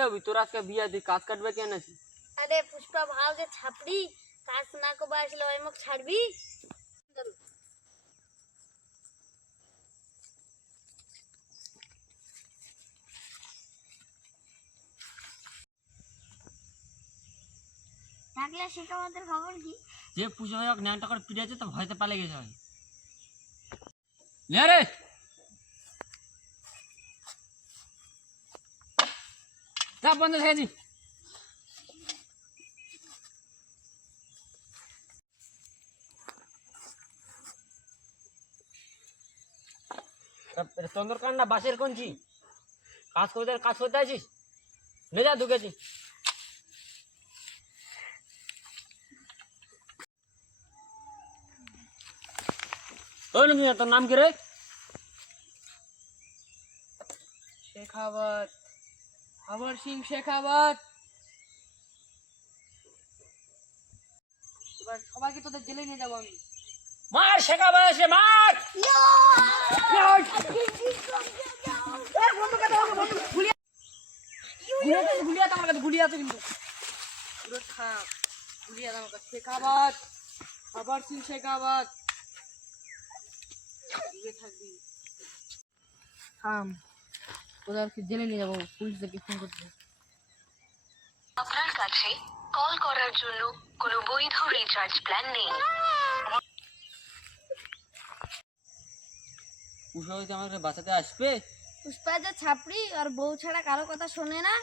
এ অভি তোর আজকে বিয়া দি কাজ কাটবে কেন আছিস? আরে পুষ্পা ভাও যে ছাপড়ি কাজ না কবা আসলে ওই মুখ ছাড়বি। থাকলে শিক্ষামতের খবর কি? যে পুজো হোক ন্যাংটা করে পিড়েছে তো ভয়তে পালে গেছে হয় লে রে যা বন্ধ খেয়েছি। চন্দ্রকান্না বাসের কোনছি কাজ করতে আছিস লে যা ঢুকেছি। ওই মিয়া তোর নাম কি রে? শেখাবত, অমর সিং শেখাবত। এবার সবাইকে তোদের জেলে নিয়ে যাবো আমি। মার শেখাবে সে মার। শেখাবত, অমর সিং শেখাবত। থাকবি থাম, ওদেরকে জেলে নিয়ে যাবো, পুলিশদেরকে ফোন করতে। আপনার কাছে কল করার জন্য কোনো বৈধ রিচার্জ প্ল্যান নেই। পুষো হইতে আমাকে বাঁচাতে আসবে। পুষ্পা যে ছাপড়ি আর বউ ছাড়া কারো কথা শোনে না।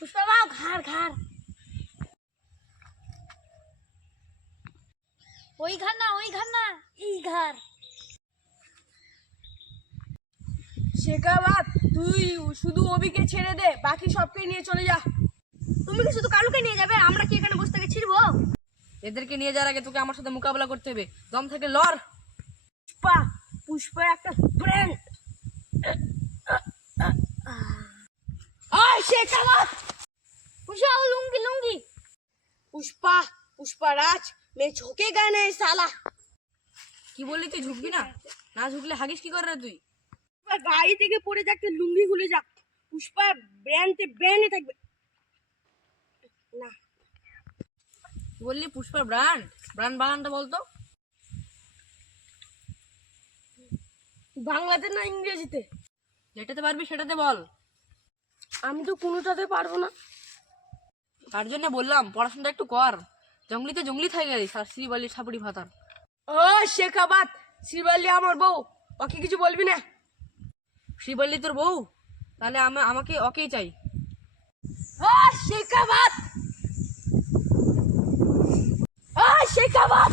পুষ্পা বাবু ঘাড় ঘাড় ওই ঘর না এই ঘর। শেখাবত, তুই শুধু অবিকে ছেড়ে দে, বাকি সবকে নিয়ে চলে যা। তুমি কি শুধু কালুকে নিয়ে যাবে? আমরা কি এখানে বসে থেকে ছিড়বো? এদেরকে নিয়ে যাওয়ার আগে তোকে আমার সাথে মোকাবেলা করতে হবে। দম থেকে লড়। পুষ্পা, পুষ্পা একটা ব্র্যান্ড। শেখাবত, পুষ্পা ও লুঙ্গি লুঙ্গি। পুষ্পা, পুষ্পা রাজ মে ঝুঁকেগা নেই সালা। কি বললি তুই ঝুঁকবি না? না ঝুঁকলে হাগিস কি করে রে তুই? গাড়ি থেকে পড়ে যাক, লুঙ্গি খুলে যাক, পুষ্পা ব্র্যান্ডে থাকবে না। বললি পুষ্পার ব্র্যান্ড বানানটা বলতো। বাংলাতে না ইংরেজিতে? যেটাতে পারবি সেটাতে বল। আমি তো কোনোটাতে পারবো না। তার জন্য বললাম পড়াশোনাটা একটু কর। জঙ্গলি থেকে গেছিস আর শ্রীবালি ছাপড়ি ভাতার। ও শেখাবাত, শ্রীবালি আমার বউ, ওকে কিছু বলবি না। শ্রীবালি তোর বউ? তাহলে আমাকে ওকেই চাই। ও শেখাবাত, ও শেখাবাত।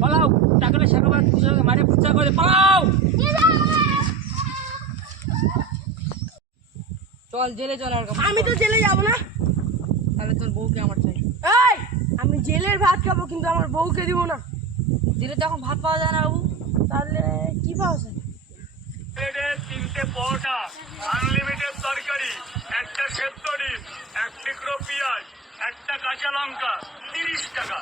পালাও টাকাটা শেখাবার পুজোকে মারে পুজো করে পালাও। চল জেলে চল। আর আমি তো জেলে যাবো না। তাহলে তোর বউকে আমার চাই। এই, আমি জেলের ভাত খাবো কিন্তু আমার বউকে দিব না। জেলে তো এখন ভাত পাওয়া যায় না বাবু। তাহলে কি পাওয়া যায়? তিনটে পরোটা, আনলিমিটেড তরকারি, একটা সেদ্ধ ডিম, এক টুকরো পেঁয়াজ, একটা কাঁচা লঙ্কা, 30 টাকা।